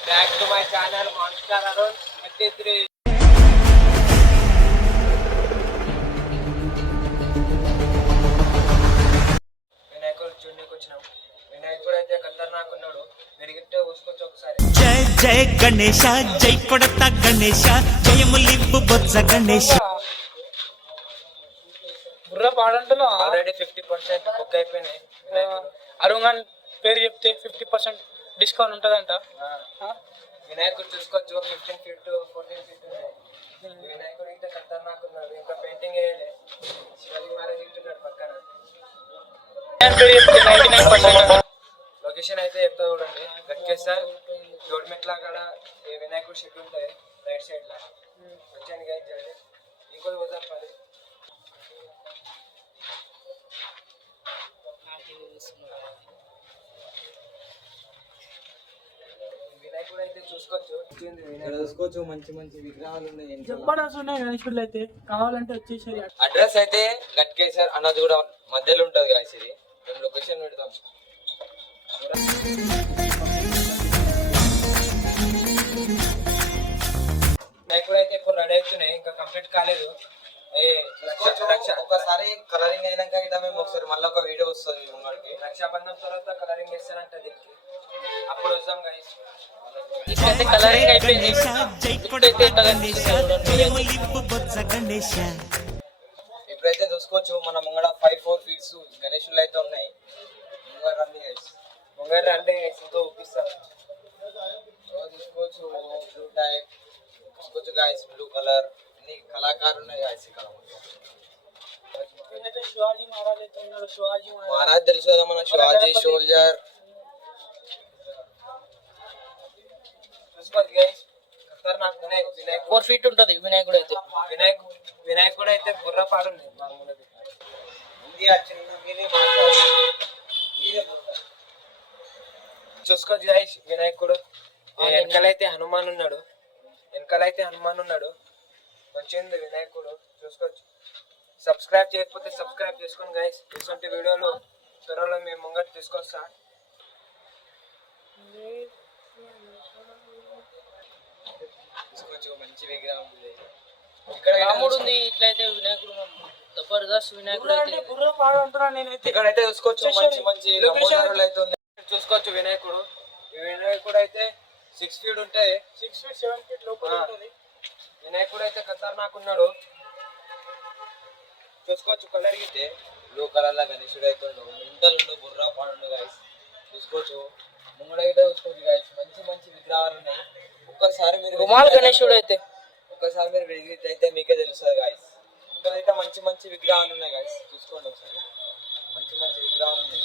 Back to my channel Monster Arun 33. వినాయకుడు చూడడానికి వచ్చినాం. వినాయకుడు అయితే ఖతర్నాక్ ఉన్నాడు. మెరిగిట్టే ఊసుకొచ్చి ఒకసారి జై జై గణేశ జై కొడత గణేశ జయములింపు బొత్స గణేశ. బుర్ర పాడంటున్నా ఆల్రెడీ 50% బుక్ అయిపోయినాయి. అరుణ్ గారి పేరు చెప్తే 50% డిస్కౌంట్ ఉంటుందంట. వినాయకుడు చూసుకోవచ్చు. 15 feet 14 feet వినాయకుడు అయితే ఖతర్నాక్ ఉన్నాడు. ఇంకా పెయింటింగ్ వేయలే. శివాజీ మహారాజ్ ఇస్తున్నాడు పక్కన. పేరు చెప్తే 99%. లొకేషన్ అయితే చెప్తా చూడండి. గట్కేసార్ జోడ్మెట్ల కాడ ఏ వినాయకుడు షెడ్ ఉంటాయి రైట్ సైడ్ లా వచ్చాను గైస్. జల్దీ ఇంకో వదలపాలి. వినాయకుడు అయితే చూసుకోవచ్చు. మంచి మంచి విగ్రహాలు ఉన్నాయి. జబర్దస్త్ ఉన్నాయి గణేశుళ్ళు అయితే. కావాలంటే వచ్చేసి అడ్రస్ అయితే గట్కేసార్ అన్నది కూడా మధ్యలో ఉంటది గాయస్. ఇది మేము లొకేషన్ పెడతాం. వినాయకుడు అయితే ఇప్పుడు రెడీ అవుతున్నాయి. ఇంకా కంప్లీట్ కాలేదు. ఒకసారి కలరింగ్ అయినాక ఇట్లా మేము ఒకసారి మళ్ళీ ఒక వీడియో వస్తుంది ముంగడికి. రక్షాబంధం తర్వాత కలరింగ్ చేస్తారంట దీనికి. అప్పుడు వస్తాం గైస్. కలరింగ్ అయిపోయింది. జై కొడత గణేశ జయములింపు బొత్స గణేశ. ఇప్పుడైతే చూసుకోవచ్చు మన ముంగడ 5-4 feet గణేశులు అయితే ఉన్నాయి. ముంగడ రండి గైస్. ముంగడ అంటే ఇంకో చూపిస్తాను. చూసుకోవచ్చు బ్లూ టైప్ చూసుకోవచ్చు గైస్. బ్లూ కలర్ అన్ని కళాకారులు ఉన్నాయి గైస్. ఇక్కడ శివాజీ మహారాజ్ అయితే ఉన్నాడు. శివాజీ మహారాజ్ తెలుసు కదా మన శివాజీ సోల్జర్. చూసుకోవచ్చు గైస్. ఖతర్నాక్ వినాయకుడు 4 feet ఉంటది వినాయకుడు అయితే. వినాయకుడు అయితే బుర్ర పాడుంది. చూసుకోవచ్చు గైస్. వినాయకుడు వెనకాలైతే హనుమాన్ ఉన్నాడు. మంచిగా ఉంది వినాయకుడు. చూసుకోవచ్చు. సబ్స్క్రైబ్ చేయకపోతే సబ్స్క్రైబ్ చేసుకోండి గైస్. ఇటువంటి వీడియోలు త్వరలో మేము ముంగట తీసుకొస్తా. చూసుకోవచ్చు మంచి విగ్రహం ఉంది. ఇక్కడ రాముడు ఉంది. ఇట్లయితే వినాయకుడు జబర్దస్త్ వినాయకుడు అయితే. బుర్ర పాడంటున్నా నేనైతే. ఇక్కడైతే చూసుకోవచ్చు మంచి లంబోదరులు అయితే ఉన్నాయి. చూసుకోవచ్చు వినాయకుడు. ఈ వినాయకుడు అయితే 6 feet ఉంటాయి. 6 feet 7 feet లోపల ఉంటుంది. వినాయకుడు అయితే ఖతర్నాక్ ఉన్నాడు. చూసుకోవచ్చు. కలర్ అయితే బ్లూ కలర్ లా గణేశుడు అయితే ముందలు బుర్రా పాడు గైస్. చూసుకోవచ్చు. ముంగడైతే చూసుకోవచ్చు గైస్. మంచి విగ్రహాలు ఉన్నాయి. ఒక్కసారి మీరు రుమాల్ గణేశుడు అయితే విజిట్ అయితే మీకే తెలుస్తుంది గైస్. ఇక్కడైతే మంచి విగ్రహాలు ఉన్నాయి గైస్. చూసుకోండి ఒకసారి. మంచి విగ్రహాలు ఉన్నాయి.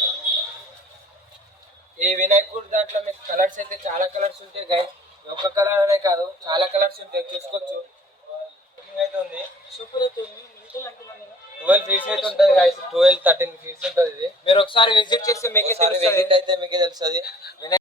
ఈ వినాయకుడు దాంట్లో మీకు కలర్స్ అయితే చాలా కలర్స్ ఉంటాయి గైస్. ఒక్క కలర్ అనే కాదు చాలా కలర్స్ ఉంటాయి. చూసుకోవచ్చు. అయితే ఉంది. సూపర్ అయితే ఉంది. 12 feet అయితే ఉంటుంది గైస్. 12-13 feet ఉంటుంది ఇది. మీరు ఒకసారి విజిట్ చేస్తే మీకే తెలుస్తుంది.